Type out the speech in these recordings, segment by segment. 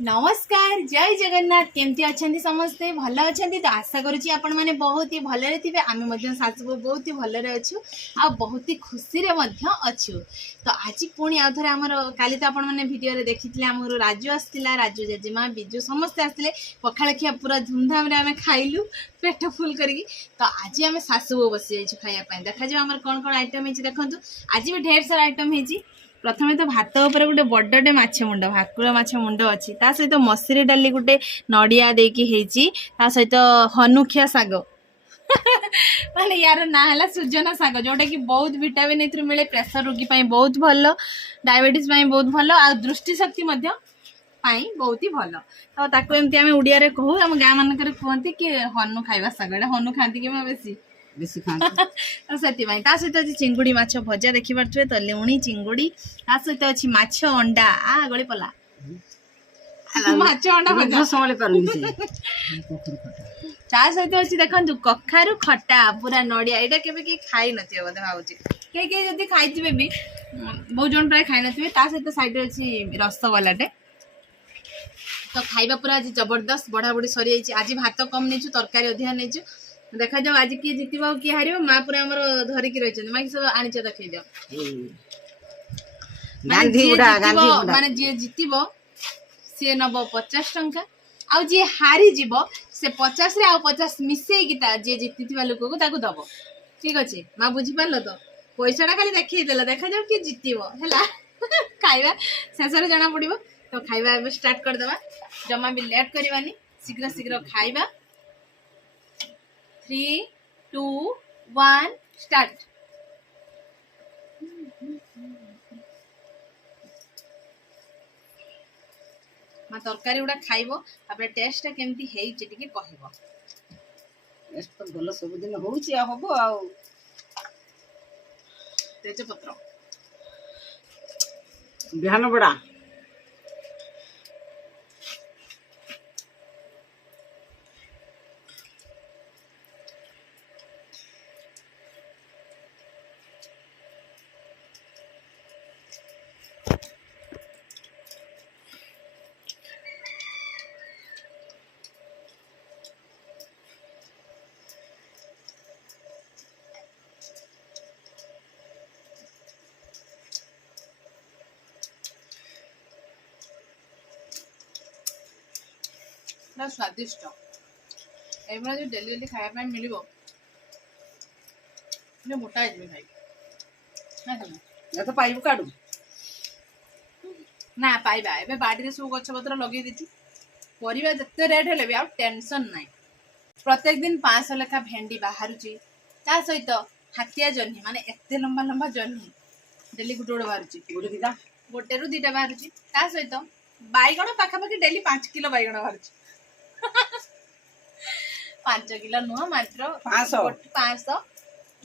नमस्कार जय जगन्नाथ केमती अच्छा समस्ते भल अच्छा तो आशा करुँची आपण मैंने बहुत ही भलरे थे आम सासू बहुत ही भलरे अच्छु आ बहुत ही खुशी रे अच्छु तो आज पुणी आउ थे आमर काली तो आपण मैंने भिडियो देखी आमर राजू आसला राजू जेजेमा बिजु समस्ते आसते पखाड़ खिया पूरा धूमधाम आम खाइलु पेट फुल करी तो आज आम सासू बसी जाइए खायापी देखा जाए आम कौन कौन आइटम है देखो आज भी ढेर सारा आइटम है। प्रथमे तो भात उपर गोटे बड़टे माछ मुंड भाकुर माछ मुंड अच्छी ता सहित मसुरी डाली गोटे नड़िया देकी ता सहित हनुखिया साग माने यार ना है सुजना साग जोटा कि बहुत विटामिन ए मिले प्रेसर रोगी बहुत भल डायबिटीज बहुत भल आ दृष्टि शक्ति बहुत ही भल तो ताको एमती आम उड़िया कहू आम गाँ मानक कहते कि हनु खाइबा साग एटा हनु खाती कि बेसी बेसी खाते तो सहित अच्छी चिंगुड़ी माछ भजा देखी पारे तो लुणी चिंगुड़ी ता सहित अच्छी माछ अंडा आ गली पला माछ अंडा भजा ता सहित अच्छी देखु कखारु खटा पूरा नड़िया यहाँ के खाई नथिबे बोधे भावुची के जदि खाइथिबे भी बहुत जन प्राय खाई नथिबे ता सहित साइड अच्छी रसगोलाटे तो खाइबा पूरा आज जबरदस्त बढ़ा बढ़ी सरी जाइए। आज भात कम नहीं तरकारी अधिका नहीं देखा जाओ आज किए जीत किए हार माँ पूरा आम धरिकी रही माँ सब आनी देखी जाओ माने जी जीत सी नब 50 टंका आउ जी हारी जीव से 50 रे आउ 50 मिसेकी जी जीति लोक को दब ठीक अच्छे माँ बुझीपार तो पैसा खाली देखल देखा जाओ किए जीत है खाइबा शेष जना पड़ो तो खाइबा स्टार्ट करदे जमा भी लेट करवानी शीघ्र शीघ्र खाइबा 3, 2, 1 स्टार्ट। माँ तरकारी गुड़ा खाइबो तापर टेस्ट टा केमती हेइ जे टिके कहबो टेस्ट तो भलो सब दिन होउची आ हबो आ तेज पत्र बिहान बड़ा ना स्वादिष्ट एभरा जो डेली डेली खाया पाए मिलिबो ने मोटा आदमी भाई ना या तो पाइबो काडू ना पाइबा एबे बाड़ी रे सब गछ पत्र लगे दिछु परिबा जत्ते रेट हेले भी आ टेंशन नाही प्रत्येक दिन 500 लेखा भेंडी बाहरुची ता सहित हाथिया जन्ही माने एते लंबा लंबा जन्ही डेली गुटे गुटे बाहरुची गोटे रु दीटा बाहरुची ता सहित बाइगण पाखा पाखी डेली 5 किलो बाइगण बाहरुची 5 किलो नुह मात्र 500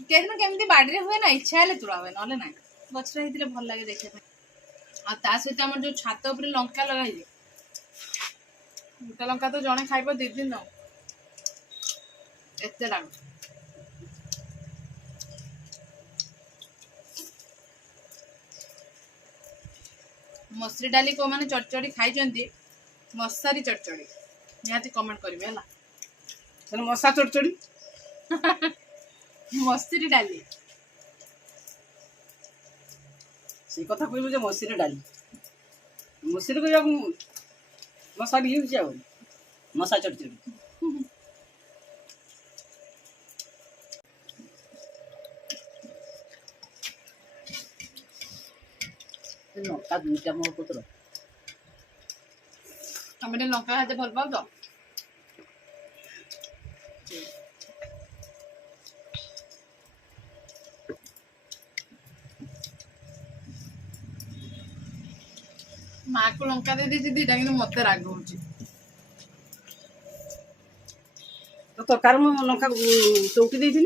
केमती बाड़ी हुए ना इच्छा है तुड़ा हुए ना ना गच भल लगे देखा आ सहित आम जो छात उपर लंका लगा गोटे लंका तो जड़े खाइब 2 दिन एते डाल मसुरी डाली को मैंने चढ़चड़ी खाई मसारी चढ़चड़ी निहाती कमेंट करेंगे है मशा चढ़चड़ी मसुरी डाली से कथा कहलु जे मसुरी डाली मसुरी को मशा भी यूज आ मशा चढ़चड़ी लंका दुईटा मोर पुत्र तुम लंका खाते भल पाओ तो माँ को लंका दे दी दीटा कि मत राग हो तो तरकार में लंका चौकी देती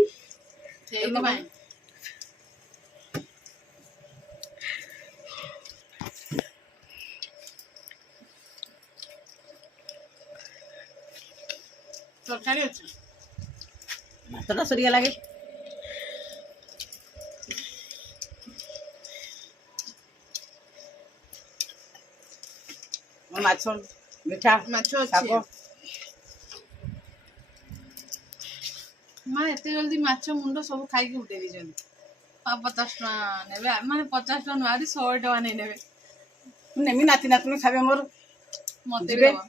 तरकारी अच्छी भातटा सरिया लगे माछ ମିଠା ମାଛ ଶାଗ ଅଛି ମା ଏତେ ଜଲ୍ଦି ମାଛ ମୁଣ୍ଡ ସବୁ ଖାଇକି ଉଠେଇ ଦେଇଛନ୍ତି 50 ଟଙ୍କା ନେବେ ମାନେ 50 ଟଙ୍କା ନୁହେଁ ଆହୁରି 100 ଟଙ୍କା ନେଇ ନେବେ ମୁଁ ନେମି ନାତି ନାତୁଣୀ ଖାଇବେ ମୋର ମତେ ବି ଯିବେ ଦବ।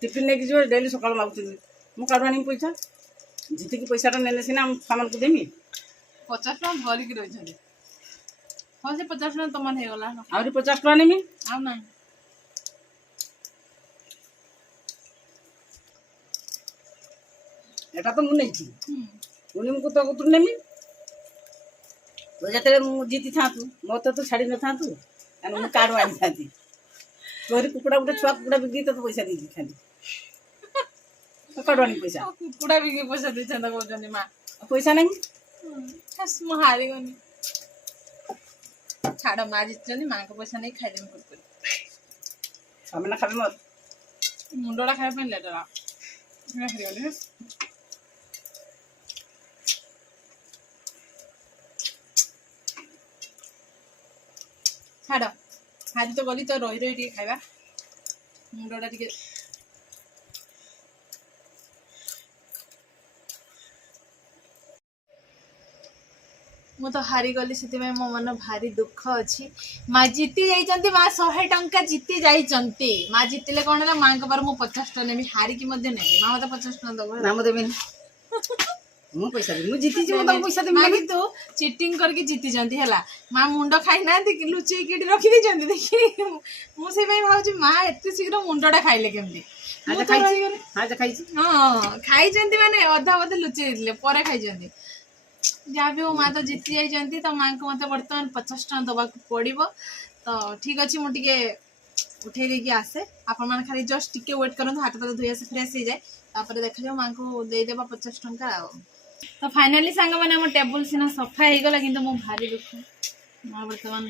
ଟିଫିନ୍ ନେଇକି ଯିବେ ଡେଲି ସକାଳୁ ମାଗୁଛନ୍ତି ମୁଁ କାଢୁ ଆଣିବି ପଇସା ଯେତିକି ପଇସାଟା ନେଲେ ସିନା ମୁଁ ଛୁଆମାନଙ୍କୁ ଦେମି 50 ଟଙ୍କା ଧରିକି ରହିଛନ୍ତି ହଁ ସେ 50 ଟଙ୍କା ତମାନ ହେଇଗଲା ଆହୁରି 50 ଟଙ୍କା ନେମି ଆଉ ନାହିଁ ଏଟା ତ ମୁଁ ନେଇଛି ପୁଣି ମୁଁ ତୋ କତୁରୁ ନେମି ତୁ ଯେତେବେଳେ ମୁଁ ଜିତିଥାନ୍ତୁ ମୋତେ ତୁ ଛାଡ଼ି ନଥାନ୍ତୁ କାରଣ ମୁଁ କାର୍ଡ଼ ଆଣିଥାନ୍ତି ତୋରି କୁକୁଡ଼ା ଗୋଟେ ଛୁଆ କୁକୁଡ଼ା ବିକି ତୋତେ ପଇସା ଦେଇଛି ଖାଲି କାର୍ଡ଼ ଆଣି ପଇସା କୁକୁଡ଼ା ବିକି ପଇସା ଦେଇଥାନ୍ତା କହୁଛନ୍ତି ମା ଆଉ ପଇସା ନାହିଁ ମୁଁ ହାରିଗନି ଛାଡ଼ ମା ଜିତିଛନ୍ତି ମାଙ୍କ ପଇସା ନେଇ ଖାଇଦେମି କୁରକୁରି ଆମେ ନା ଖାବେ ମୋର ମୁଣ୍ଡଟା ଖାଇବା ପାଇଁ ଲେଟ୍ ହେଲା ହାରିଗଲି ଛାଡ଼ ହାରି ତ ଗଲି ତ ରହି ରହି ଟିକେ ଖାଇବା ମୁଣ୍ଡଟା ଟିକେ ମୁଁ ତ ହାରିଗଲି ସେଥିପାଇଁ ମୋ ମନ ଭାରି ଦୁଃଖ ଅଛି ମା ଜିତି ଯାଇଛନ୍ତି ମା 100 ଟଙ୍କା ଜିତି ଯାଇଛନ୍ତି ମା ଜିତିଲେ କଣ ହେଲା ମାଙ୍କ ପାଖରେ ମୁଁ 50 ଟଙ୍କା ନେବି ହାରିକି ମଧ୍ୟ ନେବି ମା ମତେ 50 ଟଙ୍କା ଦବ ନା ମୁଁ ଦେବିନି ମୁଁ ପଇସା ଦେବି ମୁଁ ଜିତିଛି ମୁଁ ତାକୁ ପଇସା ଦେବି ମା କିନ୍ତୁ ଚିଟିଂ କରିକି ଜିତିଛନ୍ତି ହେଲା ମା ମୁଣ୍ଡ ଖାଇନାହାନ୍ତି କି ଲୁଚେଇକି ଏଠି ରଖିଦେଇଛନ୍ତି ଦେଖି ମୁଁ ସେଇପାଇଁ ଭାବୁଛି ମା ଏତେ ଶୀଘ୍ର ମୁଣ୍ଡଟା ଖାଇଲେ କେମିତି ମୁଁ ତ ରହିଗଲି ଖାଇଛି ହଁ ଖାଇଛନ୍ତି ମାନେ ଅଧା ବୋଧେ ଲୁଚେଇ ଦେଇଥିଲେ ପରେ ଖାଇଛନ୍ତି ଯାହା ବି ହଉ ମା ତ ଜିତି ଯାଇଛନ୍ତି ତ ମାଙ୍କୁ ମତେ ବର୍ତ୍ତମାନ 50 ଟଙ୍କା ଦବାକୁ ପଡିବ ତ ଠିକ ଅଛି ମୁଁ ଟିକେ ଉଠେଇ ଦେଇକି ଆସେ ଆପଣମାନେ ଖାଲି ଜଷ୍ଟ ଟିକେ ୱେଟ୍ କରନ୍ତୁ ହାତ ଫାତ ଧୋଇ ଆସେ ଫ୍ରେଶ ହେଇଯାଏ ତାପରେ ଦେଖାଯାଉ ମାଙ୍କୁ ଦେଇଦେବା 50 ଟଙ୍କା ଆଉ ତ ଫାଇନାଲି ସାଙ୍ଗମାନେ ଆମ ଟେବୁଲ ସିନା ସଫା ହେଇଗଲା କିନ୍ତୁ ମୁଁ ଭାରି ଦୁଃଖ ମା ବର୍ତ୍ତମାନ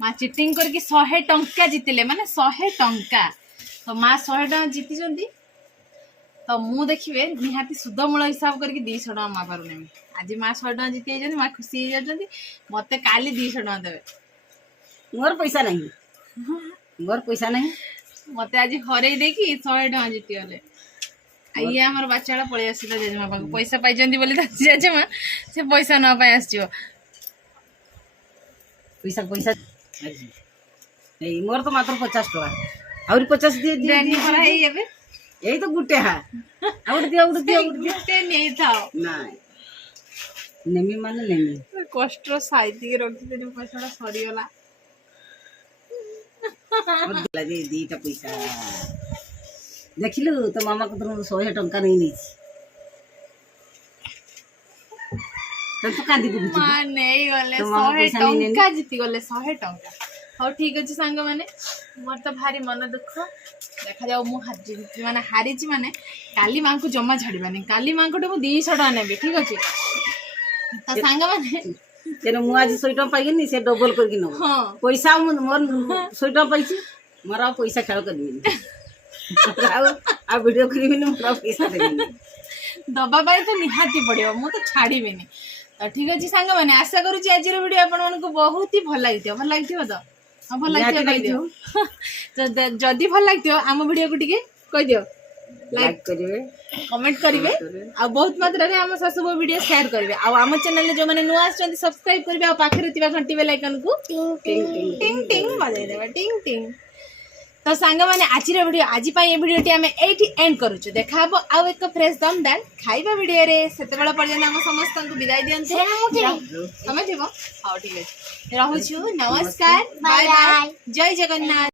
ମା ଚିଟିଂ କରିକି 100 ଟଙ୍କା ଜିତିଲେ ମାନେ 100 ଟଙ୍କା ତ ମା 100 ଟଙ୍କା ଜିତିଛନ୍ତି ତ ମୁଁ ଦେଖିବେ ନିହାତି ସୁଧମୂଳ ହିସାବ କରିକି 200 ଟଙ୍କା ମା ପାରୁ ନେବି ଆଜି ମା 100 ଟଙ୍କା ଜିତି ଯାଇଛନ୍ତି ମା ଖୁସି ହେଇଯାଉଛନ୍ତି ମତେ କାଲି 200 ଟଙ୍କା ଦେବେ ମୋର ପଇସା ନାହିଁ ମତେ ଆଜି ହରେଇ ଦେଇକି 100 ଟଙ୍କା ଜିତିଗଲେ ଇଏ ଆମର ବାଚାଳ ପଳେଇ ଆସିଲା ଜେଜେମା ପାଖକୁ ପଇସା ପାଇଛନ୍ତି ବୋଲି ଜେଜେମା ସେ ପଇସା ନ ପାଇଁ ଆସିଯିବ ପଇସା ଏଇ ମୋର ତ ମାତ୍ର 50 ଟଙ୍କା ଆହୁରି 50 ଦିଏ ଏବେ ଏଇ ତ ଗୁଟେ ଆଉ ଗୋଟେ ଦିଅ ଗୋଟେ ନେଇଥାଅ ନାଇଁ ନେମି ମାନେ ନେମି କଷ୍ଟ ସାଇତିକି ରଖିଥିଲି ପଇସାଟା ସରିଗଲା ଦିଟା ପଇସା ଦେଖିଲୁ ତ ମାମା କତରୁ 100 ଟଙ୍କା ନେଇଛି ମା ନେଇଗଲେ 100 ଟଙ୍କା ଜିତିଗଲେ 100 ଟଙ୍କା ହଉ ଠିକ ଅଛି ସାଙ୍ଗମାନେ ମୋର ତ ଭାରି ମନ ଦୁଃଖ ଦେଖାଯାଉ ମୁଁ ହାରିଛି ମାନେ କାଲି ମାଙ୍କୁ ଜମା ଛାଡ଼ିବାନି କାଲି ମାଙ୍କଠୁ ମୁଁ 200 ଟଙ୍କା ନେବି ଠିକ ଅଛି ତ ସାଙ୍ଗମାନେ ମୁଁ ଆଜି 100 ଟଙ୍କା ପାଇଗନି ସେ ଡବଲ କରିକି ନବ ପଇସା ମୋର 100 ଟଙ୍କା ପାଇଛି ମୋର ଆଉ ପଇସା ଖେଳ କରିବିନି ଆଉ ଭିଡ଼ିଓ କରିବିନି ମୋର ଆଉ ପଇସା ଦେବିନି ଦବା ପାଇଁ ତ ନିହାତି ପଡ଼ିବ ମୁଁ ତ ଛାଡ଼ିବିନି ତ ଠିକ ଅଛି ସାଙ୍ଗମାନେ ଆଶା କରୁଛି ଆଜିର ଭିଡ଼ିଓ ଆପଣମାନଙ୍କୁ ବହୁତ ହି ଭଲ ଲାଗିଥିବ ତ ଭଲ ଲାଗିଥିବ କହିଦିଅ ଯଦି ଭଲ ଲାଗିଥିବ ଆମ ଭିଡ଼ିଓକୁ ଟିକେ କହିଦିଅ ଲାଇକ୍ କରିବେ कमेंट करेंगे आ बहुत मात्रा रे हम सब वीडियो शेयर करेंगे आ हम चैनल जो माने नुआ आछन सब्सक्राइब करबे आ पाखरे तिबा घंटी बेल आइकन को टिंग टिंग टिंग टिंग बजाई देबा टिंग टिंग तो सांग माने आजिर वीडियो आज पई ए वीडियो टी हम एठी एंड करूछु देखा हबो आ एक फ्रेश दमदार खाइबा वीडियो रे सेते बेला पर्यंत हम समस्त को विदाई दियंते समय थिबो हां ठीक है रहूछु नमस्कार बाय बाय जय जगन्नाथ।